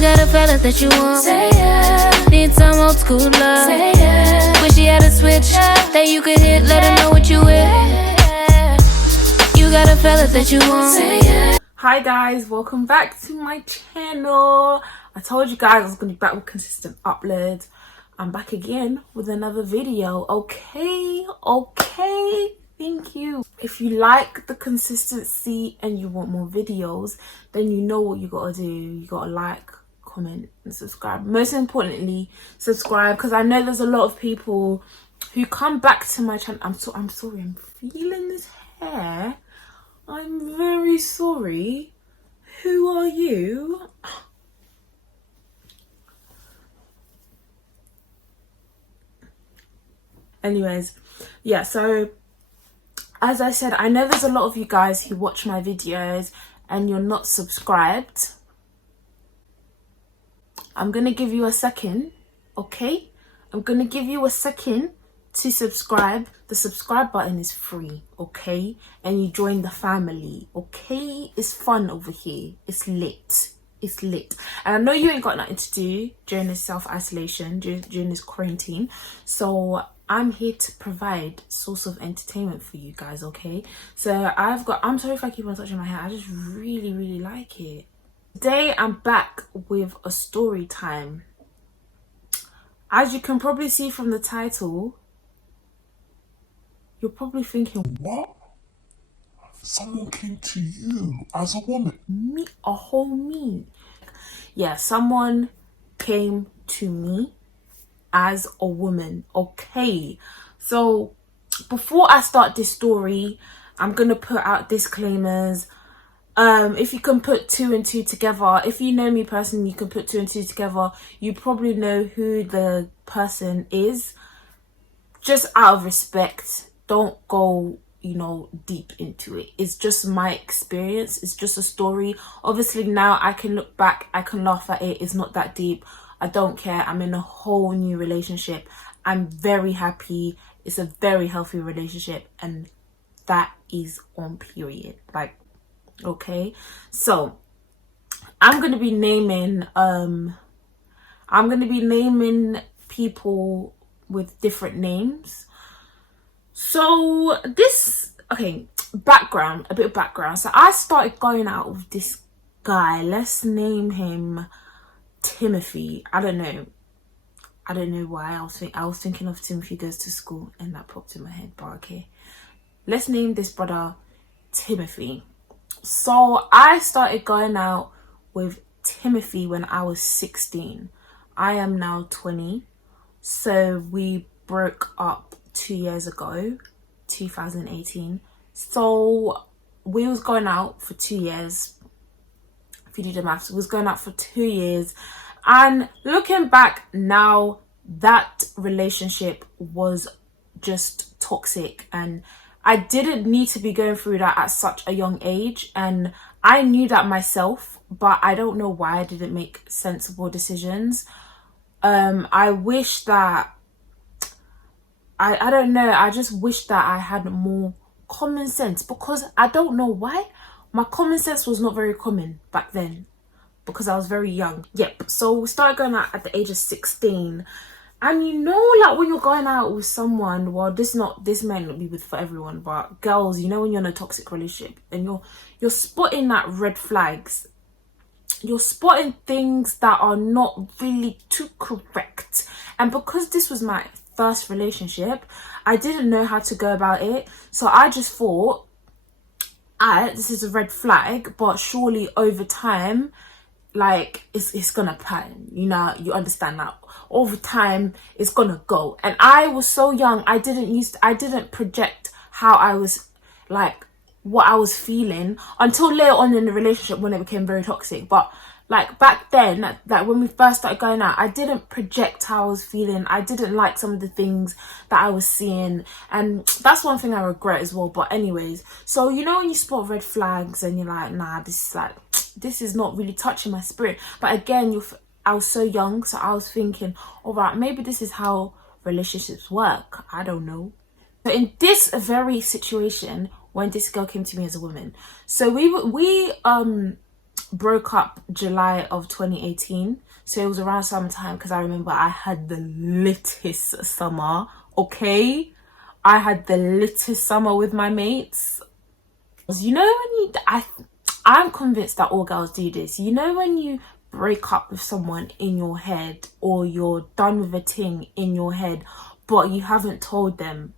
You got a fella that you want. Say yeah. Need some old school love. Say yeah. Wish you had a switch that you could hit. Let her know what you with. You got a fella that you want. Say yeah. Hi guys, welcome back to my channel. I told you guys I was going to be back with consistent uploads. I'm back again with another video. Okay, thank you. If you like the consistency and you want more videos, then you know what you gotta do. You gotta like, comment and subscribe. Most importantly, subscribe, because I know there's a lot of people who come back to my channel. I'm sorry, I'm feeling this hair. I'm very sorry. Who are you? Anyways, yeah, so as I said, I know there's a lot of you guys who watch my videos and you're not subscribed. I'm gonna give you a second, okay? I'm gonna give you a second to subscribe. The subscribe button is free, okay? And you join the family, okay? It's fun over here. It's lit. It's lit. And I know you ain't got nothing to do during this self-isolation, during this quarantine. So I'm here to provide source of entertainment for you guys, okay? So I'm sorry if I keep on touching my hair. I just really like it. Today I'm back with a story time. As you can probably see from the title, you're probably thinking, what? Someone came to you as a woman? Me? A whole me? Yeah, someone came to me as a woman, okay? So before I start this story, I'm gonna put out disclaimers. If you can put two and two together, if you know me personally, you can put two and two together. You probably know who the person is. Just out of respect, don't go, you know, deep into it. It's just my experience. It's just a story. Obviously now I can look back, I can laugh at it. It's not that deep. I don't care. I'm in a whole new relationship. I'm very happy. It's a very healthy relationship, and that is on period. Like, okay, so I'm gonna be naming people with different names. So this, okay, a bit of background. So I started going out with this guy. Let's name him Timothy. I don't know why I was thinking of Timothy Goes to School and that popped in my head, but okay. Let's name this brother Timothy. So I started going out with Timothy when I was 16. I am now 20. So we broke up 2 years ago, 2018. So we was going out for 2 years. If you do the maths, we was going out for 2 years. And looking back now, that relationship was just toxic, and I didn't need to be going through that at such a young age, and I knew that myself, but I don't know why I didn't make sensible decisions. I wish that I don't know, I just wish that I had more common sense, because I don't know why my common sense was not very common back then, because I was very young. Yep, so we started going out at the age of 16. And you know, like when you're going out with someone, well, this may not be with for everyone, but girls, you know, when you're in a toxic relationship and you're spotting that red flags, you're spotting things that are not really too correct. And because this was my first relationship, I didn't know how to go about it. So I just thought, this is a red flag, but surely over time, like it's gonna pattern, you know, you understand that over time it's gonna go. And I was so young, I didn't project how I was, like what I was feeling, until later on in the relationship when it became very toxic. But like back then, like when we first started going out, I didn't project how I was feeling. I didn't like some of the things that I was seeing, and that's one thing I regret as well. But anyways, so you know when you spot red flags and you're like, nah, this is not really touching my spirit. But again, I was so young, so I was thinking, all right, maybe this is how relationships work. I don't know. But in this very situation, when this girl came to me as a woman, so we broke up July of 2018. So it was around summertime, because I remember I had the littest summer, okay? I had the littest summer with my mates. You know when I'm convinced that all girls do this. You know when you break up with someone in your head, or you're done with a thing in your head, but you haven't told them,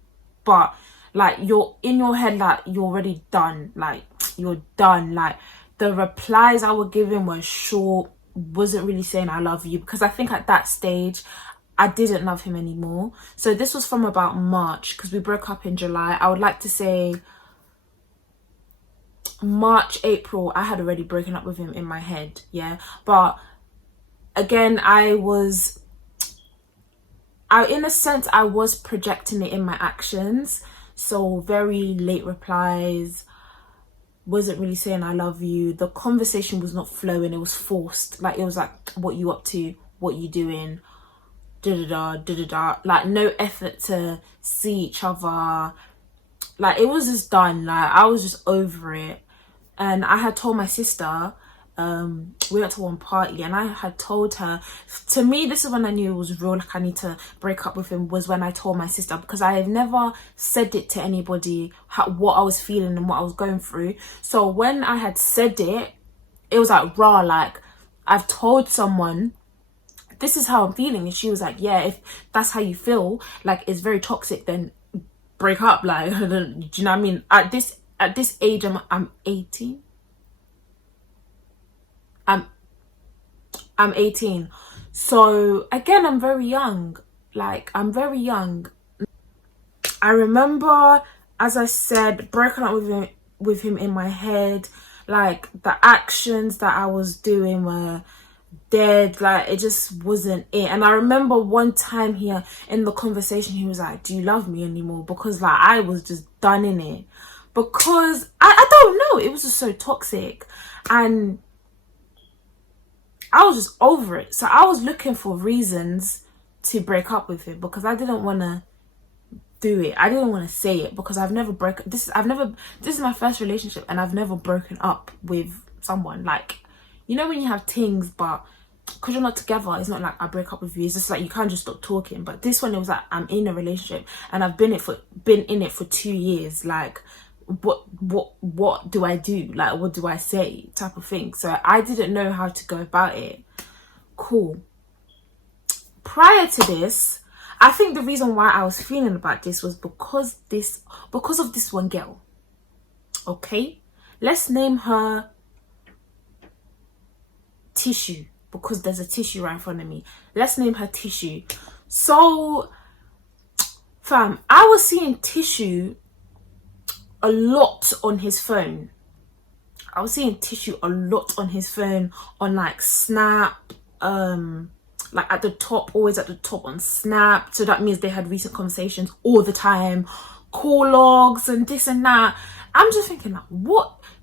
but like you're in your head, like you're already done, like you're done. Like the replies I was giving were short, wasn't really saying I love you, because I think at that stage I didn't love him anymore. So this was from about March, because we broke up in July. I would like to say March, April, I had already broken up with him in my head, yeah. But again, in a sense, I was projecting it in my actions. So very late replies, wasn't really saying I love you. The conversation was not flowing, it was forced. Like it was like, what you up to, what you doing, da-da-da, da-da-da. Like no effort to see each other. Like it was just done. Like I was just over it. And I had told my sister, we went to one party, and I had told her, to me this is when I knew it was real, like I need to break up with him, was when I told my sister, because I have never said it to anybody, what I was feeling and what I was going through. So when I had said it, it was like raw, like I've told someone this is how I'm feeling, and she was like, yeah, if that's how you feel, like it's very toxic, then break up. Like do you know what I mean? At this age, I'm 18. I'm 18. So again, I'm very young. Like I'm very young. I remember, as I said, breaking up with him in my head. Like the actions that I was doing were dead. Like it just wasn't it. And I remember one time here in the conversation, he was like, do you love me anymore? Because like I was just done in it. Because I don't know, it was just so toxic, and I was just over it. So I was looking for reasons to break up with him, because I didn't want to do it. I didn't want to say it, because this is my first relationship, and I've never broken up with someone. Like, you know when you have things, but because you're not together, it's not like I break up with you, it's just like you can't just stop talking. But this one, it was like I'm in a relationship, and I've been in it for 2 years. Like what do I do? Like what do I say, type of thing. So I didn't know how to go about it. Cool. Prior to this, I think the reason why I was feeling about this was because of this one girl. Okay, let's name her Tissue, because there's a tissue right in front of me. Let's name her Tissue. So fam, I was seeing Tissue a lot on his phone. I was seeing Tissue a lot on his phone, on like Snap, like at the top, always at the top on Snap. So that means they had recent conversations all the time, call logs and this and that. I'm just thinking like,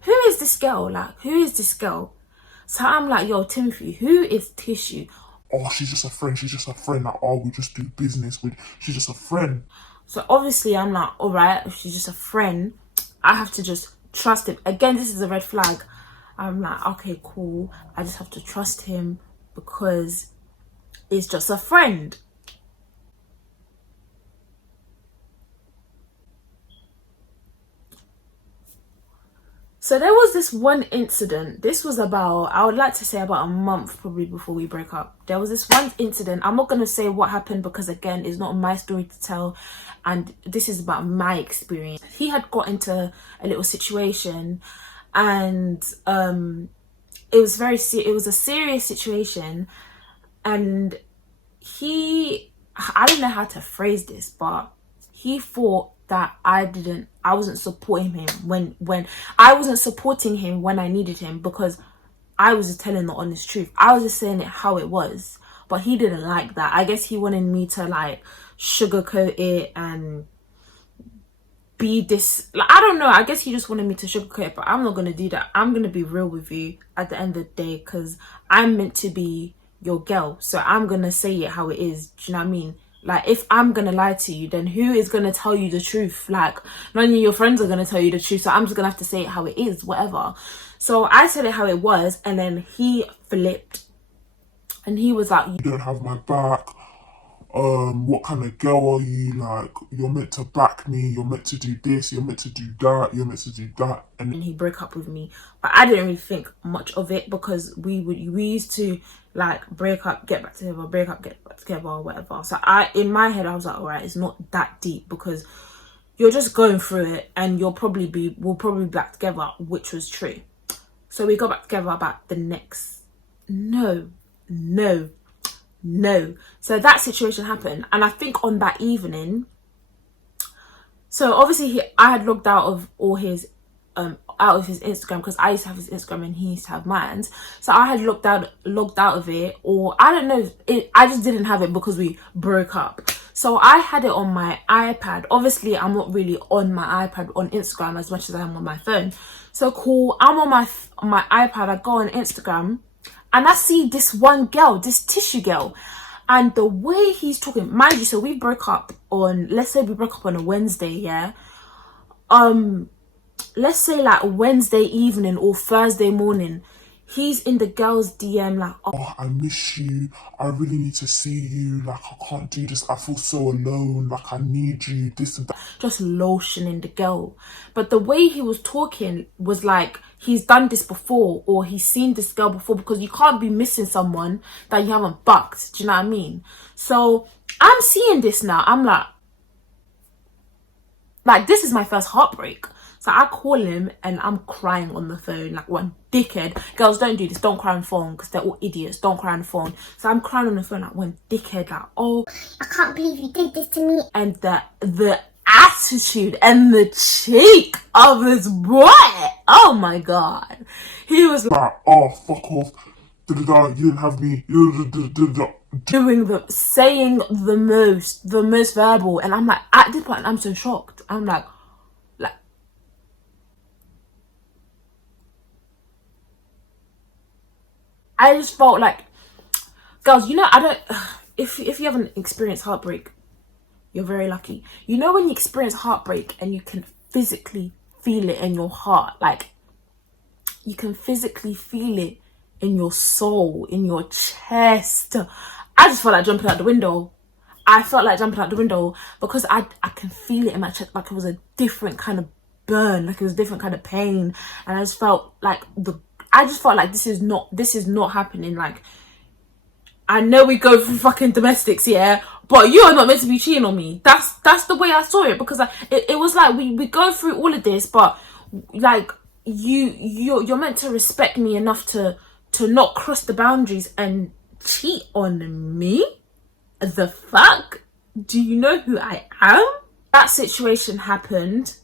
who is this girl? Like, who is this girl? So I'm like, yo, Timothy, who is Tissue? Oh, she's just a friend. She's just a friend. Like, oh, we just do business with. She's just a friend. So obviously I'm like, all right, if she's just a friend, I have to just trust him. Again, this is a red flag. I'm like, okay, cool. I just have to trust him because it's just a friend. So there was this one incident. This was about, I would like to say about a month probably before we broke up. There was this one incident. I'm not going to say what happened, because again, it's not my story to tell, and this is about my experience. He had got into a little situation, and it was a serious situation, and I don't know how to phrase this, but he thought that I wasn't supporting him when I wasn't supporting him when I needed him, because I was just telling the honest truth. I was just saying it how it was, but he didn't like that. I guess he wanted me to like sugarcoat it and be this, like, I don't know, I guess he just wanted me to sugarcoat it, but I'm not gonna do that. I'm gonna be real with you at the end of the day, because I'm meant to be your girl, so I'm gonna say it how it is. Do you know what I mean? Like, if I'm gonna lie to you, then who is gonna tell you the truth? Like, none of your friends are gonna tell you the truth, so I'm just gonna have to say it how it is, whatever. So I said it how it was, and then he flipped, and he was like, You don't have my back. What kind of girl are you? Like, you're meant to back me, you're meant to do this, you're meant to do that, you're meant to do that. And he broke up with me. But I didn't really think much of it, because we used to like break up, get back together, break up, get back together, or whatever. So in my head I was like, all right, it's not that deep, because you're just going through it, and we'll probably be back together, which was true. So we got back together about the next no. So that situation happened, and I think on that evening, so obviously I had logged out of all his Instagram, because I used to have his Instagram and he used to have mine. So I had logged out of it, or I don't know, I just didn't have it because we broke up. So I had it on my iPad. Obviously I'm not really on my iPad on Instagram as much as I am on my phone. So cool, I'm on my iPad, I go on Instagram, and I see this one girl, this tissue girl, and the way he's talking, mind you, so we broke up on, let's say we broke up on a Wednesday, yeah? Let's say like Wednesday evening or Thursday morning, he's in the girl's DM like, oh, I miss you, I really need to see you, like, I can't do this, I feel so alone, like, I need you, this and that. Just lotioning the girl. But the way he was talking was like he's done this before, or he's seen this girl before, because you can't be missing someone that you haven't bucked. Do you know what I mean? So I'm seeing this now. I'm like this is my first heartbreak. So I call him and I'm crying on the phone like one dickhead. Girls, don't do this. Don't cry on the phone, because they're all idiots. Don't cry on the phone. So I'm crying on the phone like one dickhead, like, oh, I can't believe you did this to me. And the attitude and the cheek of this boy, oh my god, he was Like, oh, fuck off, da-da-da, you didn't have me, da-da-da-da-da. doing saying the most verbal, and I'm like, at this point I'm so shocked. I'm like I just felt like, girls, you know, I don't, if you haven't experienced heartbreak, you're very lucky. You know, when you experience heartbreak and you can physically feel it in your heart, like you can physically feel it in your soul, in your chest. I just felt like jumping out the window. I felt like jumping out the window because I can feel it in my chest, like it was a different kind of burn, like it was a different kind of pain. And I just felt like this is not happening. Like, I know we go for fucking domestics, yeah, but you are not meant to be cheating on me. That's the way I saw it, because it was like we go through all of this, but like you're meant to respect me enough to not cross the boundaries and cheat on me. The fuck? Do you know who I am? That situation happened,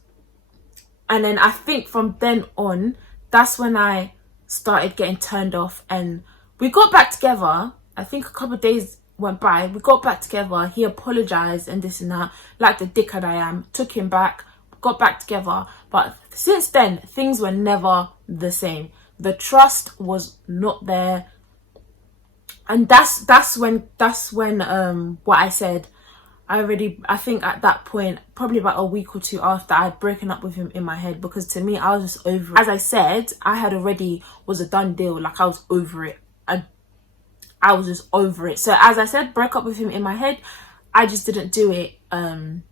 and then I think from then on, that's when I started getting turned off, and we got back together. I think a couple of days went by, we got back together, he apologized and this and that, like the dickhead I am, took him back, got back together. But since then, things were never the same. The trust was not there. And that's when what I said, I think at that point, probably about a week or two after, I'd broken up with him in my head, because to me, I was just over it. As I said, I had already was a done deal, like I was over it. I was just over it. So as I said, broke up with him in my head. I just didn't do it in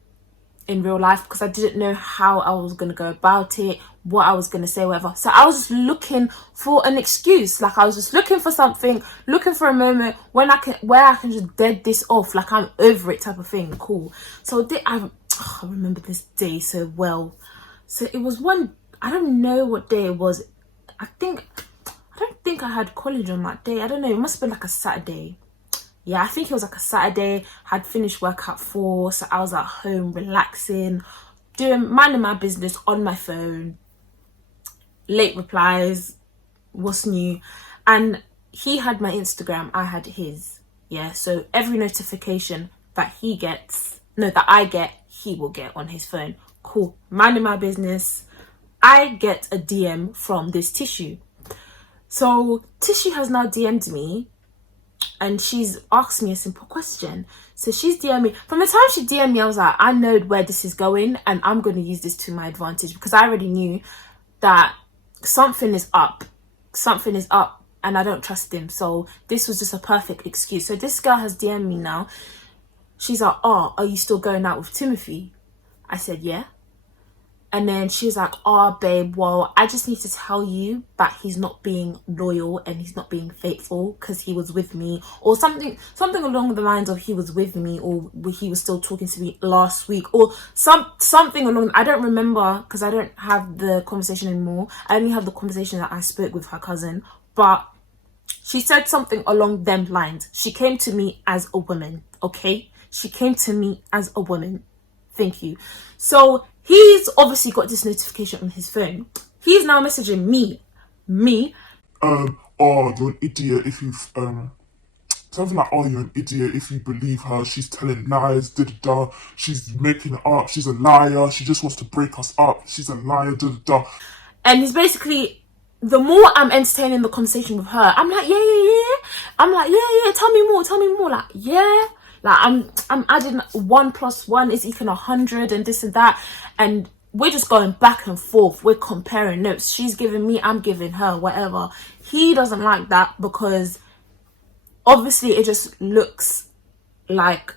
real life, because I didn't know how I was going to go about it, what I was going to say, whatever. So I was just looking for an excuse. Like, I was just looking for something, looking for a moment where I can just dead this off, like I'm over it type of thing. Cool. So I remember this day so well. So it was I don't know what day it was. I don't think I had college on that day. I don't know. It must have been like a Saturday. Yeah, I think it was like a Saturday. I'd finished work at 4, so I was at home relaxing, minding my business on my phone. Late replies, what's new? And he had my Instagram, I had his. Yeah, so every notification that I get, he will get on his phone. Cool. Minding my business. I get a DM from this tissue. So Tissue has now DM'd me and she's asked me a simple question. So she's DM'd me. From the time she DM'd me, I was like, I know where this is going, and I'm going to use this to my advantage, because I already knew that something is up. Something is up, and I don't trust him. So this was just a perfect excuse. So this girl has DM'd me now. She's like, oh, are you still going out with Timothy? I said, yeah. And then she was like, oh, babe, well, I just need to tell you that he's not being loyal and he's not being faithful because he was with me, or something along the lines of he was with me, or he was still talking to me last week, or something along. I don't remember because I don't have the conversation anymore. I only have the conversation that I spoke with her cousin, but she said something along them lines. She came to me as a woman, okay? She came to me as a woman. Thank you. So he's obviously got this notification on his phone. He's now messaging me. Oh, you're an idiot if you something like, oh, you're an idiot if you believe her. She's telling lies, da da da. She's making it up. She's a liar. She just wants to break us up. She's a liar, da da da. And he's basically, the more I'm entertaining the conversation with her, I'm like, yeah. I'm like, yeah. Tell me more. Like, yeah. Like, I'm adding 1 + 1 is equal 100 and this and that. And we're just going back and forth. We're comparing notes. She's giving me, I'm giving her, whatever. He doesn't like that because obviously it just looks like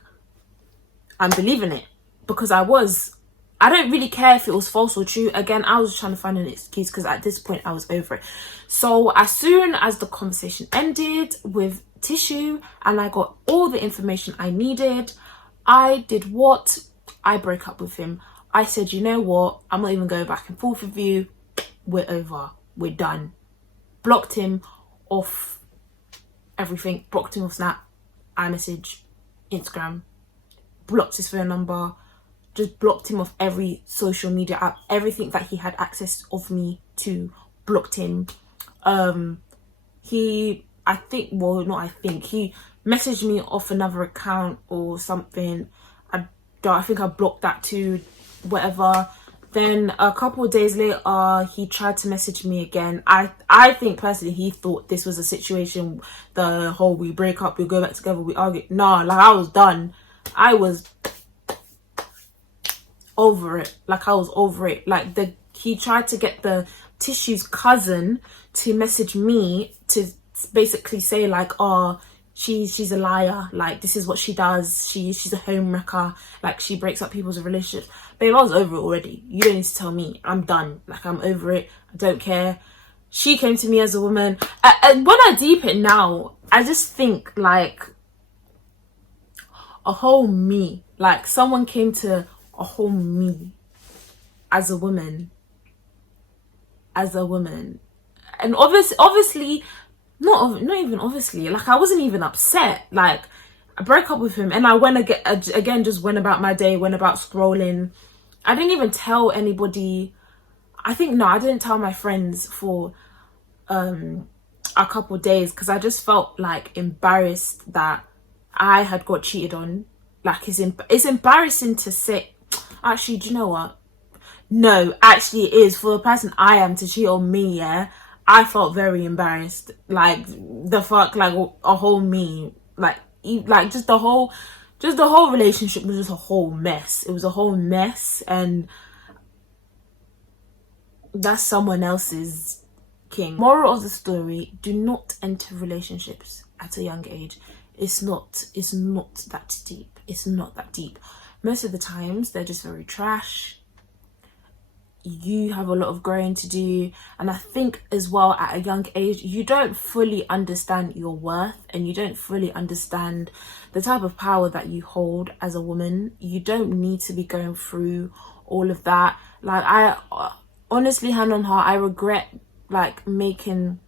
I'm believing it. Because I don't really care if it was false or true. Again, I was trying to find an excuse because at this point I was over it. So as soon as the conversation ended with Tissue and I got all the information I needed, I did what? I broke up with him. I said, you know what? I'm not even going back and forth with you. We're over. We're done. Blocked him off everything. Blocked him off Snap, iMessage, Instagram. Blocked his phone number. Just blocked him off every social media app. Everything that he had access of me to, blocked him. He messaged me off another account or something. I think I blocked that too, whatever. Then a couple of days later, he tried to message me again. I think personally he thought this was a situation, the whole we break up, we go back together, we argue. Nah, like I was done. I was over it. He tried to get the Tissue's cousin to message me to basically say like, oh, she's a liar, like this is what she does, she's a home wrecker, like she breaks up people's relationships. Babe, I was over it already. You don't need to tell me. I'm done. Like, I'm over it. I don't care. She came to me as a woman. And when I deep it now, I just think like a whole me, like someone came to a whole me as a woman, and obviously not even obviously, like I wasn't even upset. Like I broke up with him and I went again just went about my day, went about scrolling. I didn't even tell anybody. I didn't tell my friends for a couple of days because I just felt like embarrassed that I had got cheated on. Like it's embarrassing to say. Actually, do you know what? No, actually it is. For the person I am to cheat on me, yeah, I felt very embarrassed. Like the fuck, like a whole me, like just the whole relationship was just a whole mess. It was a whole mess, and that's someone else's king. Moral of the story: do not enter relationships at a young age. It's not that deep. It's not that deep. Most of the times they're just very trash. You have a lot of growing to do, and I think as well at a young age you don't fully understand your worth, and you don't fully understand the type of power that you hold as a woman. You don't need to be going through all of that. Like I honestly, hand on heart, I regret like making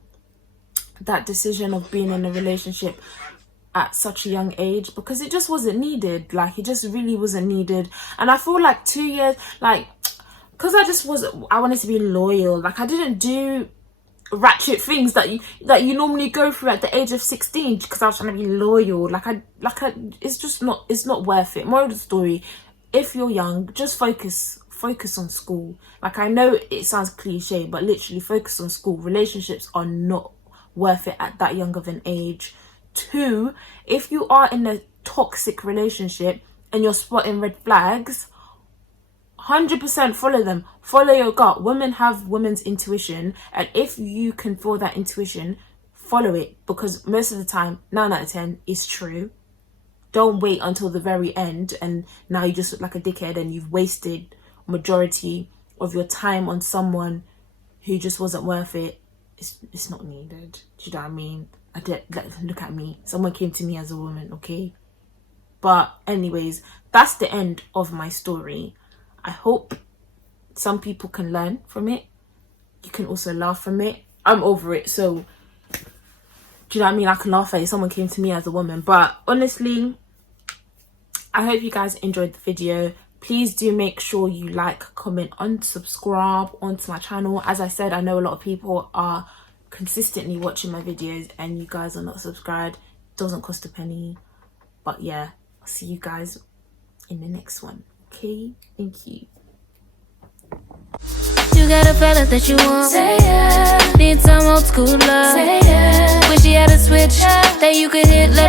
that decision of being in a relationship at such a young age, because it just wasn't needed. Like it just really wasn't needed. And I feel like 2 years, like, because I wanted to be loyal. Like I didn't do ratchet things that you normally go through at the age of 16 because I was trying to be loyal. It's not worth it. Moral of the story: if you're young, just focus on school. Like I know it sounds cliche, but literally focus on school. Relationships are not worth it at that young of an age 2, if you are in a toxic relationship and you're spotting red flags, 100% follow them. Follow your gut. Women have women's intuition, and if you can feel that intuition, follow it, because most of the time, 9 out of 10 is true. Don't wait until the very end and now you just look like a dickhead and you've wasted majority of your time on someone who just wasn't worth it. It's not needed. Do you know what I mean? Look at me. Someone came to me as a woman, okay? But anyways, that's the end of my story. I hope some people can learn from it. You can also laugh from it. I'm over it, so do you know what I mean? I can laugh at it. Someone came to me as a woman. But honestly, I hope you guys enjoyed the video. Please do make sure you like, comment, and subscribe onto my channel. As I said, I know a lot of people are consistently watching my videos and you guys are not subscribed. It doesn't cost a penny. But yeah, I'll see you guys in the next one. Okay? Thank you. You got a fella that you want. Say yeah. Need some old school love. Say yeah. Wish you had a switch that you could hit. Let